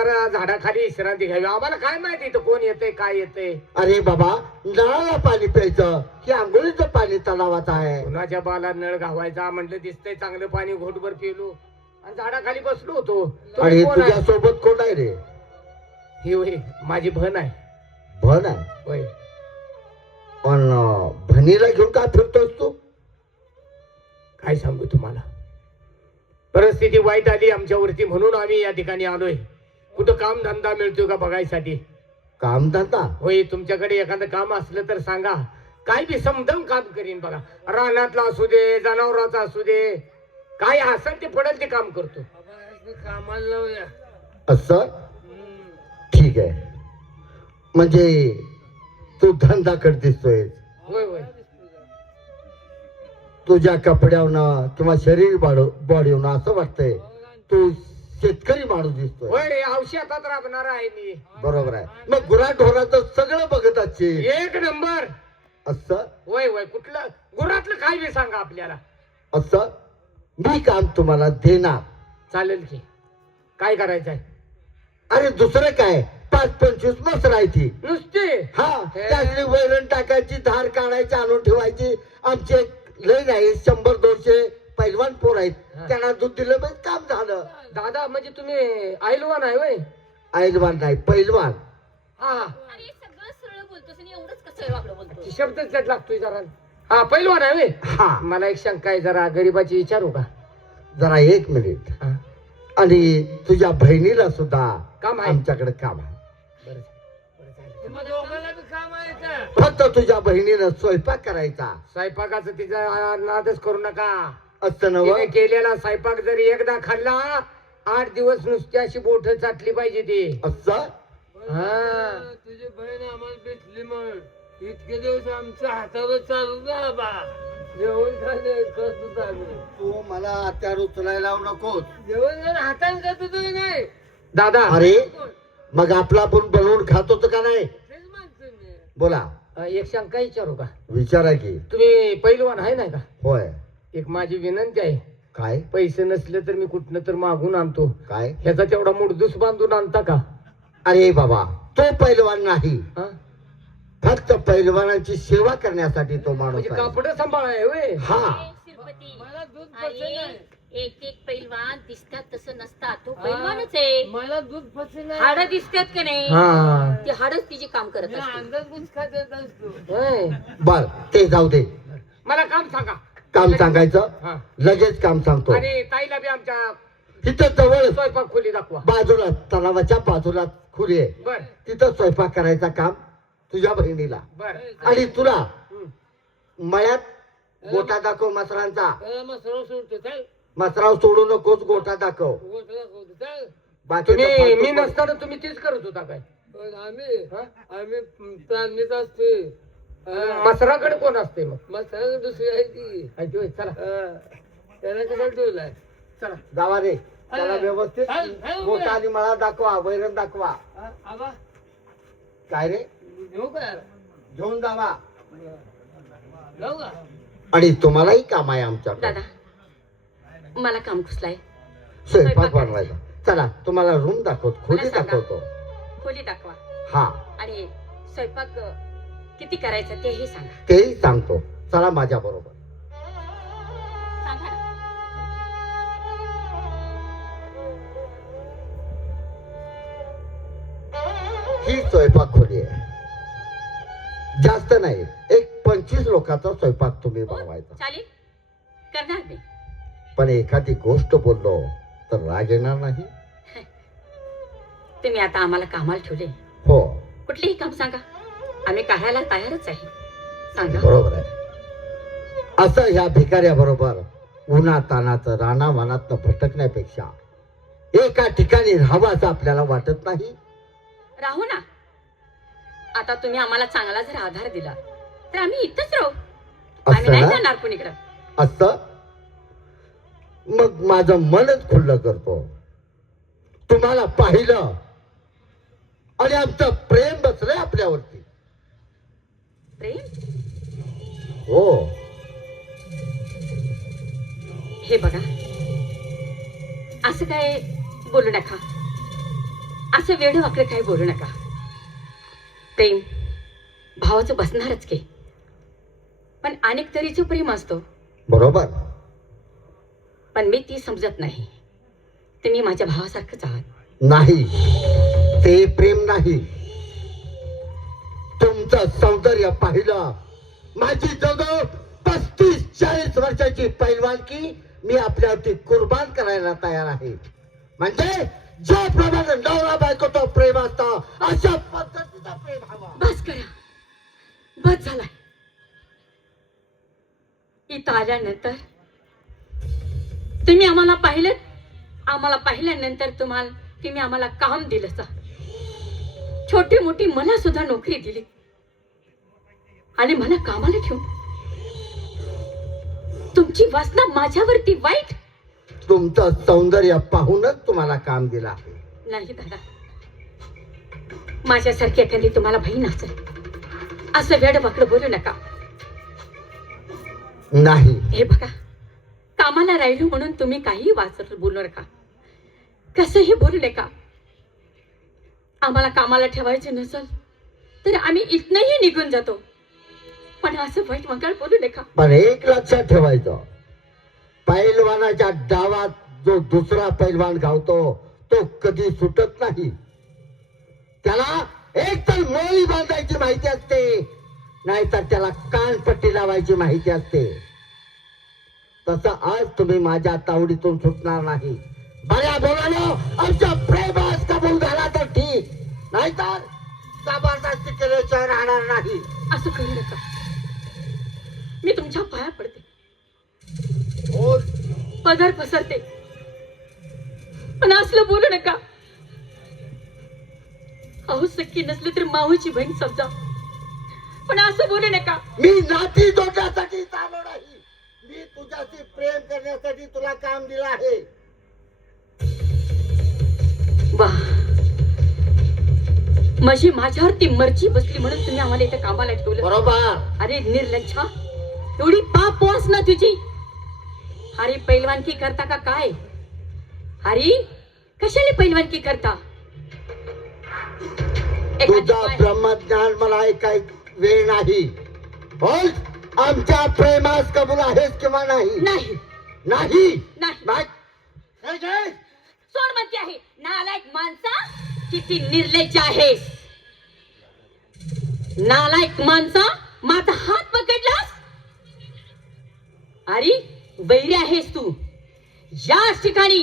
जरा झाडाखाली विश्रांती घ्यावी. आम्हाला काय माहिती इथं कोण येतंय काय येतंय. अरे बाबा, नळाला पाणी प्यायचं की आंघोळीचं पाणी तलावात आहे. कुणाच्या बाला नळ घावायचा म्हटलं दिसतंय चांगलं पाणी घोटभर पिलो आणि झाडाखाली बसलो होतो. तुम्ही आणि कोण आहे? तुझ्या सोबत कोण आहे रे? ही होय माझी बहीण आहे. भन आहे. होय पण भनीला घेऊन काय फिरतोस तू? काय सांगू तुम्हाला, परिस्थिती वाईट आली आमच्यावरती म्हणून आम्ही या ठिकाणी आलोय. कुठं काम धंदा मिळतोय का बघायसाठी. कामधंदा? होय तुमच्याकडे एखादं काम असलं तर सांगा. काय बी समदम काम करीन बघा. रानातला असू दे, जनावराचा असू दे, काय असेल ते पडेल ते काम करतो. कामाला लावूया. असं? ठीक आहे. म्हणजे तू धंदा करत दिसतोय. होय होय तुझ्या कपड्यावरनं किंवा शरीर बॉडीवरनं असं वाटतंय तू शेतकरी माणूस दिसतोय. होय औषधात राबणार आहे मी. बरोबर आहे. मग गुराढोराचं सगळं बघत असशील. एक नंबर. असं? होय होय कुठलं गुरातलं काय बी सांगा आपल्याला. असं? मी काम तुम्हाला देणार. चालेल की. काय करायचंय? अरे दुसरं काय, 5-25 मसर आहे ती. नुसते हा, त्यातली वैरण टाकायची, धार काढायची, आणून ठेवायची. आमचे लय नाही 100-200 पैलवान पोर आहेत. त्यांना दूध दिलं म्हणजे काम झालं. दादा म्हणजे तुम्ही आईलवान आहे होय? ऐलवान नाही, पैलवान. हा अरे सगळं सरळ बोलतोस आणि एवढंच कसं वाकडं बोलतोस? शब्दच त्यात लागतोय जरा. हा पैलवान आहे होय? हा, मला एक शंका आहे, जरा गरीबाची विचारू का? जरा 1 मिनिट. हा. आणि तुझ्या बहिणीला सुद्धा काम आहे. आमच्याकडे काम आहे. बरं. दोघांना बी काम आहे का? फक्त तुझ्या बहिणीनं स्वयंपाक करायचा. स्वयंपाकाचं तिचा नादच करू नका. असं नव? तिने केलेला स्वयंपाक जरी एकदा खाल्ला 8 दिवस नुसती अशी बोट चाटली पाहिजे ती. असं? हा तुझी बहीण आम्हाला भेटली मग इतके दिवस आमच्या हातावर चालू ना बा. जेवण खाणे करतो आम्ही. तू मला त्या उचलायला लावू नकोस. जेवण जर हाताने करतो तरी नाही दादा. अरे मग आपला आपण बनवून खात होतो का नाही? तेच म्हणतो मी. बोला. एक शंका विचारू का? विचारा की. तुम्ही पैलवान आहे ना का? होय. एक माझी विनंती आहे. काय? पैसे नसले तर मी कुठनं तर मागून आणतो. काय? ह्याचा तेवढा मुडदूस बांधून आणता का? अरे बाबा, तो पैलवान नाही. हा? फक्त पैलवानाची सेवा करण्यासाठी तो माणूस म्हणजे आहे. कापड सांभाळाय होय? हा. शिरपती, मला दूध अरे एक एक पैलवान दिसतात तसं नसतात. तो पैलवानच आहे. मला दूध पचन हाड दिसतात का नाही? हा ती हाडच तिचे काम करत असते. अंदाज होय. बर, ते जाऊ दे. मला काम सांगा. काम सांगायचं? हा. लगेच काम सांगतो. आणि ताईला बी आमच्या तिथं जवळ स्वयंपाक खोली दाखवा. बाजूला, तलावाच्या बाजूला खुली आहे. बर तिथं स्वयंपाक करायचा काम तुझ्या बहिणीला. बर. आणि तुला हम्म. मळ्यात गोटा दाखव मसरांचा. मग सरळ सोडतो चल. मसराव सोडू नकोस, गोटा दाखव. बाकी तुम्ही मी नसताना तुम्ही तेच करत होता काय? आम्ही प्राणीत असते. मसराकडे कोण असते मग? मसाला दुसरी आहे ती. आहे ती होय. चला त्याला कसा ठेवलाय? चला. जावा रे. त्याला व्यवस्थित गोटा आणि मळा दाखवा, वैरण दाखवा. आबा काय रे? घेऊ का? घेऊन जावा. जाऊ का? आणि तुम्हालाही काम आहे आमच्याकडे. दादा मला काम कुसलाय. स्वयंपाक बनवायचा. चला, तुम्हाला रूम दाखवतो, खोली मला सांगा. दाखवतो. खोली दाखवा हा, आणि स्वयंपाक किती करायचा तेही सांगा. तेही सांगतो. चला माझ्या बरोबर. सांगा ना. ही स्वयंपाक खोली आहे. जास्त नाही, एक 25 लोकांचा स्वयंपाक तुम्ही बनवायचा. चालेल, करणार मी. पण एखादी गोष्ट बोललो तर राग येणार नाही? तुम्ही आता आम्हाला कामाला ठेवले. हो, कुठलेही काम सांगा, आम्ही करायला तयारच आहे. सांगा. बरोबर आहे. असं ह्या भिकाऱ्या बरोबर उन्हा तानाचं रानावानात भटकण्यापेक्षा एका ठिकाणी राहावं असं आपल्याला वाटत नाही? राहू ना. आता तुम्ही आम्हाला चांगला जर आधार दिला तर आम्ही इथंच राहू. आम्ही असं नाही ना? जाणार कुणीकडे. असं मग माझं मनच खुल्लं करतो. तुम्हाला पाहिलं आणि आमचं प्रेम बसलंय आपल्यावरती. प्रेम? हो. हे बघा, असं काय बोलू नका. असं वेड वाकडं काही बोलू नका. प्रेम भावाचं बसणारच की, पण अनेक तऱ्हेचं प्रेम असतो. बरोबर. पण मी ती समजत नाही. तुम्ही माझ्या भावासारखंच आहात. नाही, ते प्रेम नाही. तुमचं सौंदर्य पाहिलं, माझी जवळ 35-40 वर्षाची पैलवानकी मी आपल्यावरती कुर्बान करायला तयार आहे. म्हणजे ज्याप्रमाणे नवरा बायकोचं प्रेम असतं अशा पद्धतीचं प्रेम हवं. बस करा, बस झालाय. इथं आल्यानंतर तुम्ही आम्हाला पाहिलं, आम्हाला पाहिल्यानंतर तुम्ही आम्हाला काम दिलं. छोटी मोठी मला सुद्धा नोकरी दिली आणि मला कामाला ठेवून तुमची वासना माझ्यावरती वाईट. तुमचं सौंदर्य पाहूनच तुम्हाला काम दिलं आहे. नाही दादा, माझ्यासारखी एखादी तुम्हाला बहीण असेल असं वेडवाकडं बोलू नका. नाही. हे बघा, कामाला राहिलो म्हणून तुम्ही काही वाचत बोलू नका, कसंही बोलू नका. आम्हाला कामाला ठेवायचे नसेल तर आम्ही इथनही निघून जातो, पण असं वाईट वंगाळ बोलू नका. पण एक लक्षात ठेवायचं, पैलवानाच्या डावात जो दुसरा पैलवान गावतो तो कधी सुटत नाही. त्याला एक तर मोळी बांधायची माहिती असते, नाहीतर त्याला कानपट्टी लावायची माहिती असते. तसं आज तुम्ही माझ्या तावडीतून सुटणार नाही. बऱ्या बोलानो आमच्या प्रेमास कबूल झाला तर ठीक, नाहीतर जबरदस्ती केल्याशिवाय राहणार नाही. असं करू नका, मी तुमच्या पाया पडते, पदर पसरते, पण असलं बोलू नका. अहो, सख्खी नसली तर माऊची बहीण समजा, पण असं बोलू नका. मी नाती जोडण्यासाठी आलो नाही, मी तुझ्याशी प्रेम करण्यासाठी तुला काम दिलं आहे. वाह, माझी माझ्यावरती मर्जी बसली म्हणून तुम्ही आम्हाला इथे कामाला ठेवलं. बरोबर. अरे निर्लज्जा, एवढी पाप वास ना तुझी. अरे पैलवानकी करता का काय? अरे कशाला पैलवानकी करता? तुझा ब्रह्मज्ञान मला ऐकाय वेळ नाही. बोल, आमच्या प्रेमास कबूल आहेस किंवा नाही? नाही नाही. नाही. नाही. सोड म्हणते आहे, नालायक माणसा, किती निर्लज्ज आहेस. नालायक माणसा, माझा हात पकडलास. अरे वैरी आहेस तू. याच ठिकाणी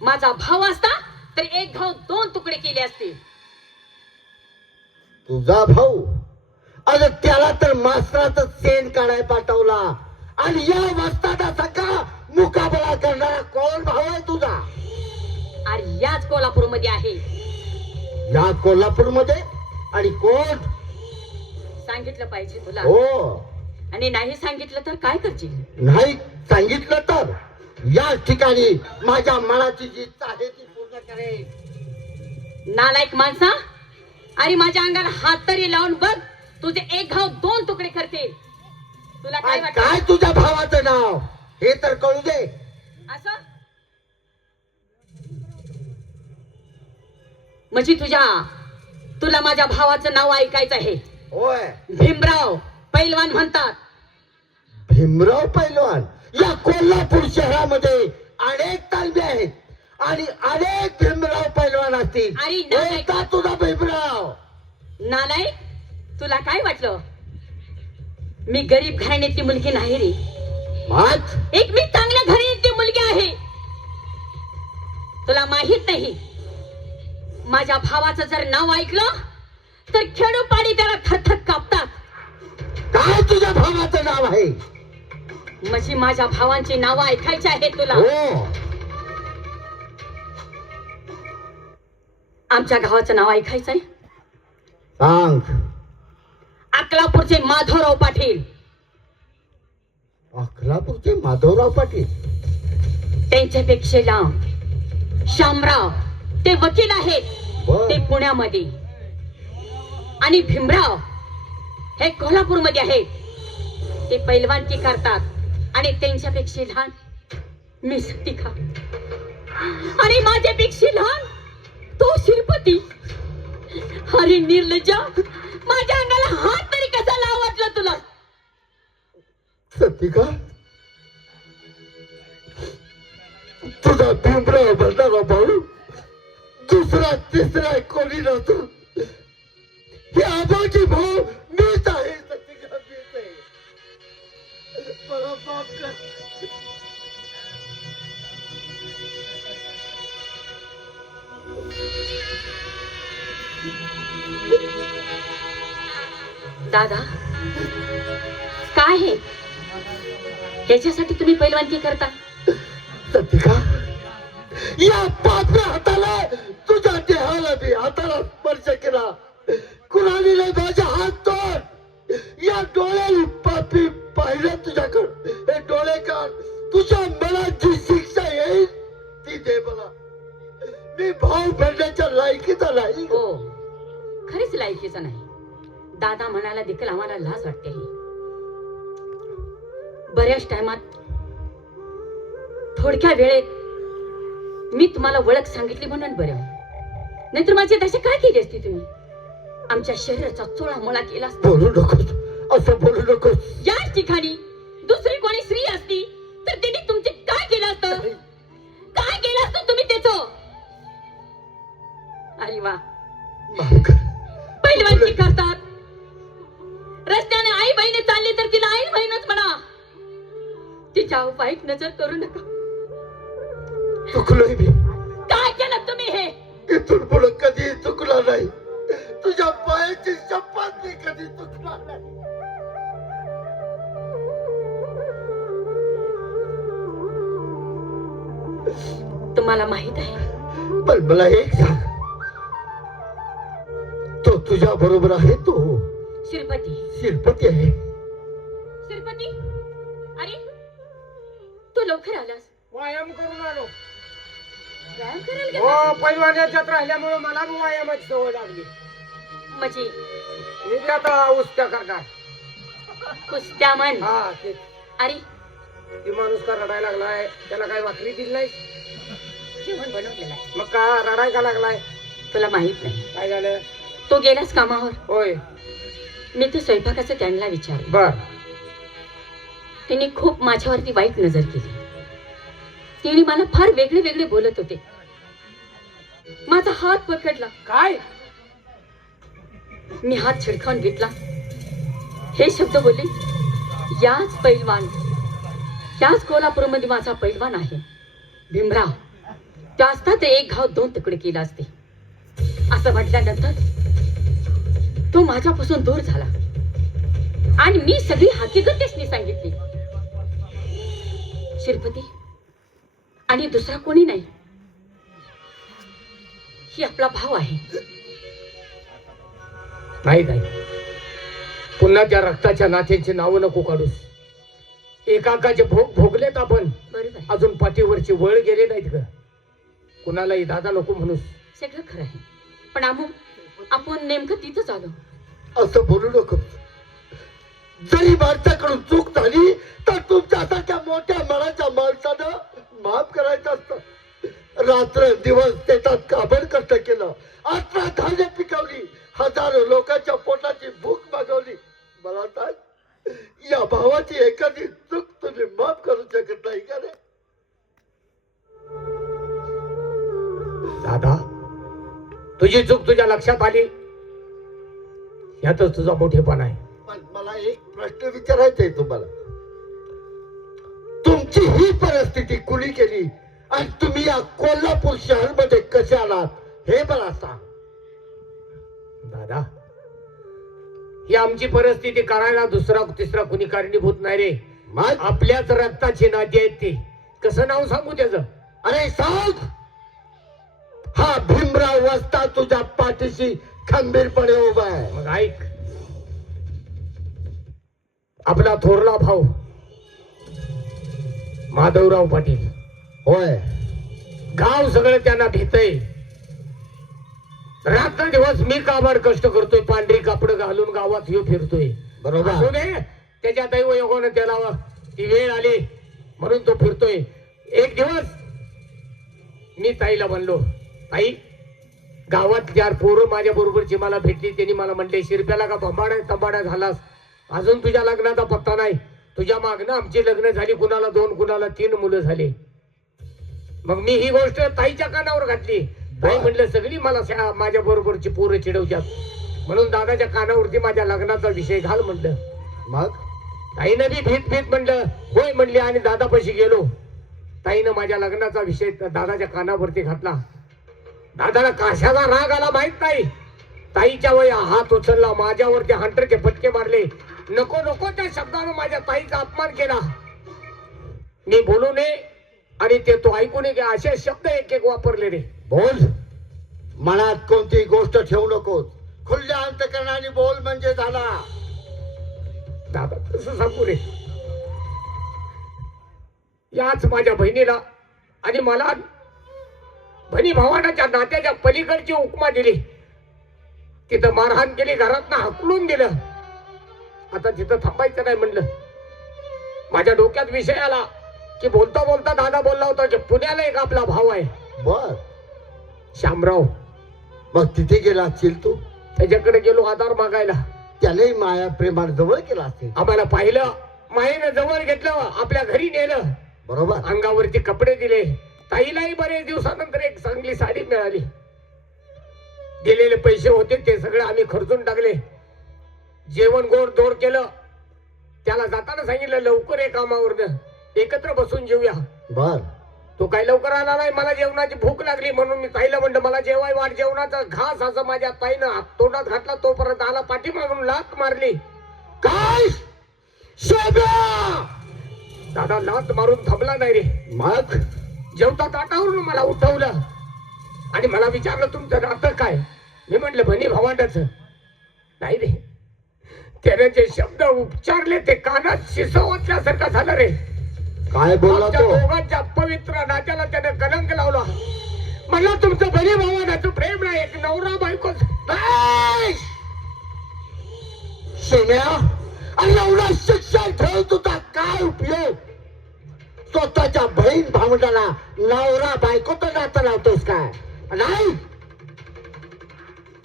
माझा भाव असता तर एक घाव 2 तुकडे केले असते. तुझा भाऊ? अरे त्याला तर मास्तराचं सेन काढाय पाठवला, आणि या वस्तादा सगळा मुकाबला करणारा कोण भाऊ आहे तुझा? अरे याच कोल्हापूरमध्ये आहे. या कोल्हापूरमध्ये? आणि कोण? सांगितलं पाहिजे तुला. हो. आणि नाही सांगितलं तर काय करशील? नाही सांगितलं तर या ठिकाणी माझ्या मनाची जी इच्छा आहे ती पूर्ण करेन. नालायक माणसा, अरे माझ्या अंगाला हात तरी लावून बघ, तुझे एक घाव 2 तुकडे करते. तुला काय वाटतं? काय तुझ्या भावाचं नाव हे तर कळू दे. असं म्हणजे तुला माझ्या भावाचं नाव ऐकायचं आहे? होय. भीमराव पैलवान म्हणतात. भीमराव पैलवान? या कोल्हापूर शहरामध्ये अनेक तालमी आहेत आणि अनेक भीमराव पैलवान असतील. अरे नाही. कोणता तुझा भीमराव? नालायक, तुला काय वाटलं? मी गरीब घराण्यातली मुलगी नाही रे. एक मी चांगल्या घराण्यातली मुलगी आहे. तुला माहित नाही, माझ्या भावाचं जर नाव ऐकलं तर खेडोपाडी त्याला थरथर कापतात. काय तुझ्या भावाचं नाव आहे? म्हणजे माझ्या भावांची नाव ऐकायची आहे तुला? हो. आमच्या गावाचं नाव ऐकायचंय? सांग. अकलापूरचे माधवराव पाटील. अकलापूरचे माधवराव पाटील? त्यांच्यापेक्षा लांब शामराव, ते वकील आहेत. बर. ते पुण्यामध्ये. आणि भीमराव हे कोल्हापूरमध्ये आहेत. ते पैलवानकी करतात आणि त्यांच्यापेक्षा लहान मी सतिका. आणि माझ्यापेक्षा लहान तो शिल्पा. व्यक्ती. अरे निर्लज्जा, माझ्या अंगाला हात तरी कसा लाव वाटला तुला? सतिका, तुझा भीमराव भंडारा भाऊ दुसरा तिसरा कोणी नव्हतं. हे आबाजी भाऊ मीच आहे. सतिका, मीच आहे. मला माफ कर. दादा, काय हे? ह्याच्यासाठी तुम्ही पैलवानकी करता? सतिका, या पापऱ्या हाताला, तुझ्या देहाला बी हाताला स्पर्श केला. कुणाने नाही माझा हात तोड. या डोळ्याने पापी पाहिलं तुझ्याकडे. हे डोळे काढ. तुझ्या मनात जी शिक्षा येईल ती दे मला. मी भाऊ बनण्याच्या लायकीचा नाही. हो, खरीच लायकीचा नाही. दादा म्हणायला देखील आम्हाला लाज वाटते. बऱ्याच टायमात थोडक्या वेळेत मी तुम्हाला ओळख सांगितली म्हणून बरं. नाहीतर माझी दशा काय केली असती तुम्ही? आमच्या शरीराचा चोळा मोळा केला असता. बोलू नकोस, असं बोलू नकोस. याच ठिकाणी दुसरी कोणी स्त्री असती तर तिने तुमचे काय केलं असतं? काय केलं असतं तुम्ही त्याचं? अरे वा, माफ कर. पैलवानकी करतात. रस्त्याने आई बहिणी चालली तर तिला आई बहीणच म्हणा. तिच्या वाईट नजर करू नका. चुकलोय मी. काय केलं तुम्ही हे? इथून पुढे कधी चुकला नाही. तुझ्या पायाची शपथ मी कधी चुकणार नाही. तुम्हाला माहित आहे, पण मला एक सांग, तो तुझ्या बरोबर आहे? तो श्रीपती. शिरपती आहे. श्रीपती, अरे तू लवकर आलास. व्यायाम करून आलो. व्यायाम करायला हो, गेलास? पैलवानाच्यात राहिल्यामुळे मला बी व्यायामाची सवय लागली. म्हणजे मी बी आता उष्ट्या करणार. कुस्त्या म्हण. हा, ते अरे ती माणूस का रडायला लागलाय? त्याला काय भाकरी दिली नाही? जेवण बनवलेलं आहे. मग का रडाय का लागलाय? तुला माहित नाही, काय झालं? तो गेलास कामावर. होय, मी ते स्वयंपाकाचं त्यांना विचारलं. बर. त्यांनी खूप माझ्यावरती वाईट नजर केली. त्यांनी मला फार वेगळे वेगळे बोलत होते. माझा हात पकडला. काय? मी हात छिडकावून घेतला. हे शब्द बोलले, याच पैलवान, याच कोल्हापूरमध्ये माझा पैलवान आहे भीमराव. त्या असता ते एक घाव दोन तुकडे केला असते. असं म्हटल्यानंतर तो माझ्यापासून दूर झाला आणि मी सगळी हकीकत त्यासनी सांगितली. शिरपती, आणि दुसरा कोणी नाही, ही आपला भाऊ आहे. नाही नाही, पुन्हा त्या रक्ताच्या नात्यांची नावं नको काढूस. एकाकाचे भोग भोगलेत आपण, बरोबर आहे. अजून पाठीवरची वळ गेले नाहीत ग. कुणालाही दादा नको म्हणूस. सगळं खरं आहे, पण आपण नेमकं तिथंच आलो. असं बोलू नको. जरी माणसाकडून चूक झाली तर तुमच्यासारख्या मोठ्या मनाच्या माणसानं माफ करायचं असतं. रात्र दिवस शेतात काबड कष्ट केलं, 18 धान्य पिकवली, हजारो लोकांच्या पोटाची भूक मागवली. मला सांग, या भावाची एखादी चूक तुम्ही माफ करू शकत नाही का रे? दादा, तुझी चूक तुझ्या लक्षात आली, यातच तुझा मोठेपणा आहे. पण मला एक प्रश्न विचारायचा आहे तुम्हाला. तुमची ही परिस्थिती कुणी केली आणि तुम्ही या कोल्हापूर शहरमध्ये कसे आलात हे मला सांग. दादा, ही आमची परिस्थिती करायला दुसरा तिसरा कुणी कारणीभूत नाही रे. मग आपल्याच रक्ताची नाती आहेत ती. कसं नाव सांगू त्याचं? अरे सांग. हा भीमराव वस्ता तुझ्या पाठीशी खंबीरपणे उभा आहे. मग ऐक, आपला थोरला भाऊ माधवराव पाटील, होय, गाव सगळं त्यांना भेटय. रात्र दिवस मी काबाड कष्ट करतोय, पांढरी कापड घालून गावात ह्यो फिरतोय. बरोबर. असू दे, त्याच्या दैवयोगानं त्याला ती वेळ आली म्हणून तो फिरतोय. एक दिवस मी ताईला म्हणलो, ताई गावात 4 पोरं माझ्या बरोबरची मला भेटली. त्यांनी मला म्हणले, शिरप्याला का तंबाड्या झालास, अजून तुझ्या लग्नाचा पत्ता नाही. तुझ्या मागणं आमची लग्न झाली, कुणाला 2 कुणाला 3 मुलं झाले. मग मी ही गोष्ट ताईच्या कानावर घातली. ताई म्हणलं, सगळी मला माझ्या बरोबरची पोरं चिडवतात, म्हणून दादाच्या कानावरती माझ्या लग्नाचा विषय घाल म्हणलं. मग ताईनं बी भीत म्हणलं होय म्हणली, आणि दादापाशी गेलो. ताईनं माझ्या लग्नाचा विषय दादाच्या कानावरती घातला. दादाला कशाचा राग आला माहित नाही. ताईच्या वय हात उचलला, माझ्यावरती हंटरचे फटके मारले. नको नको त्या शब्दानं माझ्या ताईचा अपमान केला. मी बोलू नये आणि ते तो ऐकू नये, असे शब्द एक एक वापरले रे. बोल, मनात कोणती गोष्ट ठेवू नकोस, खुल्या अंतकरणाने बोल म्हणजे झाला. दादा कसं सांगू रे. याच माझ्या बहिणीला आणि मला बहिणी भावानाच्या नात्याच्या पलीकडची उपमा दिली. तिथं मारहाण केली, घरातनं हाकलून दिलं. आता तिथं थांबायचं नाही म्हणलं. माझ्या डोक्यात विषय आला की बोलता बोलता दादा बोलला होता की पुण्याला एक आपला भाऊ आहे बर, शामराव. मग तिथे गेला असशील तू, त्याच्याकडे गेलो आधार मागायला. त्याने माया प्रेमाने जवळ केला असेल. आम्हाला पाहिलं, मायेनं जवळ घेतलं, आपल्या घरी नेलं, बरोबर. अंगावरती कपडे दिले. ताईलाही बरेच दिवसानंतर एक चांगली साडी मिळाली. दिलेले पैसे होते ते सगळे आम्ही खर्चून टाकले. जेवण गोड धोड केलं. त्याला जाताना सांगितलं, लवकर ये कामावरनं, एकत्र बसून जेऊया. बर, तो काही लवकर आला नाही. मला जेवणाची भूक लागली म्हणून मी ताईला म्हणलं, मला जेवाय वाट. जेवणाचा घास असं माझ्या ताईनं तोंडात घातला. तोपर्यंत आला, पाठीमागून लात मारली. काय शोभ्या, दादा लात मारून थांबला नाही रे. मग जेवता ताटावरून मला उठवलं आणि मला विचारलं, तुमचं नातं काय. मी म्हटलं, बहिणी भावांडाच. नाही रे, त्याने जे शब्द उच्चारले ते कानात शिसवतल्यासारखं झालं रे. काय बोलला आमच्या तो? दोघांच्या पवित्र नात्याला त्याने कलंक लावला. म्हणलं, तुमचं बहिणी भावांडाचं प्रेम नाही, एक नवरा बायको. सोन्या, आणि एवढा शिक्षण ठेव तुझा काय उपयोग? स्वतःच्या बहीण भावंडाला नवरा बायको तर नातं लावतोस काय? नाही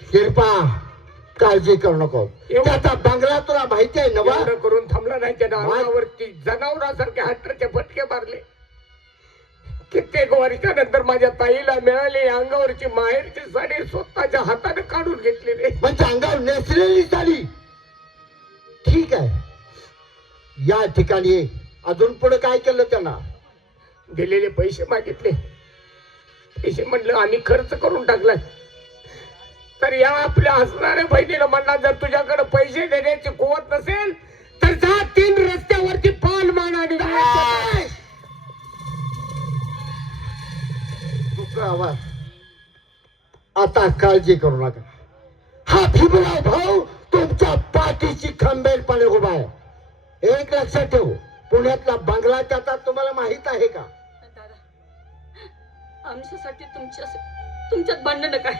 शिरपा, काळजी करू नको. त्याचा बंगला तुला माहिती आहे ना? एवढं करून थांबला नाही. त्यानं अंगावरती जनावरासारखे हट्टरचे फटके मारले. कित्येक वर्षानंतर माझ्या ताईला मिळाली अंगावरची माहेरची साडी स्वतःच्या हाताने काढून घेतली रे. म्हणजे अंगावर नेसलेली साडी. ठीक आहे, या ठिकाणी अजून पुढे काय केलं त्यांना? दिलेले पैसे मागितले. पैसे म्हणलं आम्ही खर्च करून टाकलाय. तर या आपल्या हसणाऱ्या बहिणीला म्हणला, जर तुझ्याकडे पैसे देण्याची कुवत नसेल तर जा 3 रस्त्यावरती पाल मान आणि आवाज. आता काळजी करू नका. हा भीमराव भाऊ तुमच्या पाठीची खंबीरपणे उभा आहे. एक लक्षात ठेव, पुण्यातला बंगला त्याचा तुम्हाला माहित आहे का? दादा, आमच्यासाठी तुमच्यात भांडण काय?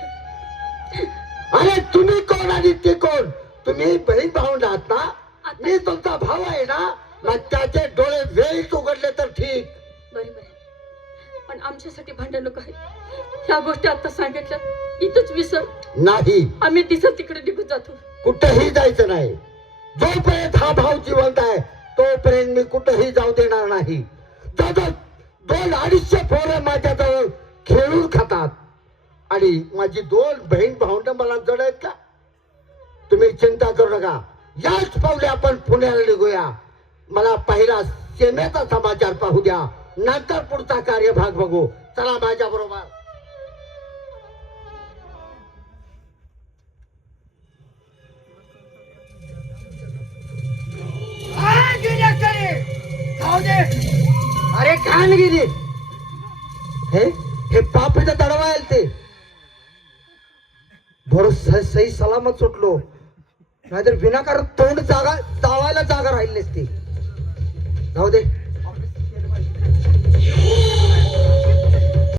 अरे तुम्ही कोण आणि ते कोण? तुम्ही बहीण भावंड आहात ना? मी तुमचा भाऊ आहे ना? मग त्याचे डोळे वेळीच उघडले तर ठीक. बरोबर आहे, पण आमच्यासाठी भांडण काय? ह्या गोष्टी आता सांगितल्या, इथंच विसर. नाही, आम्ही दिसत तिकडे निघून जातो. कुठेही जायचं नाही. जोपर्यंत हा भाऊ जिवंत आहे तोपर्यंत मी कुठेही जाऊ देणार नाही. 200-250 पोरं माझ्याजवळ खेळून खातात आणि माझी 2 बहीण भावंड मला जड आहेत का? तुम्ही चिंता करू नका. याच पावले आपण पुण्याला निघूया. मला पहिला सेनेचा समाचार पाहू द्या, नंतर पुढचा कार्यभाग बघू. चला माझ्या बरोबर. अरे कान गेली. हे पापीचा तडवा आहे ते. बरोबर सही सलामत सुटलो, नाहीतर विनाकारण तोंड जागा चावायला जागा राहिली नसती. जाऊ दे.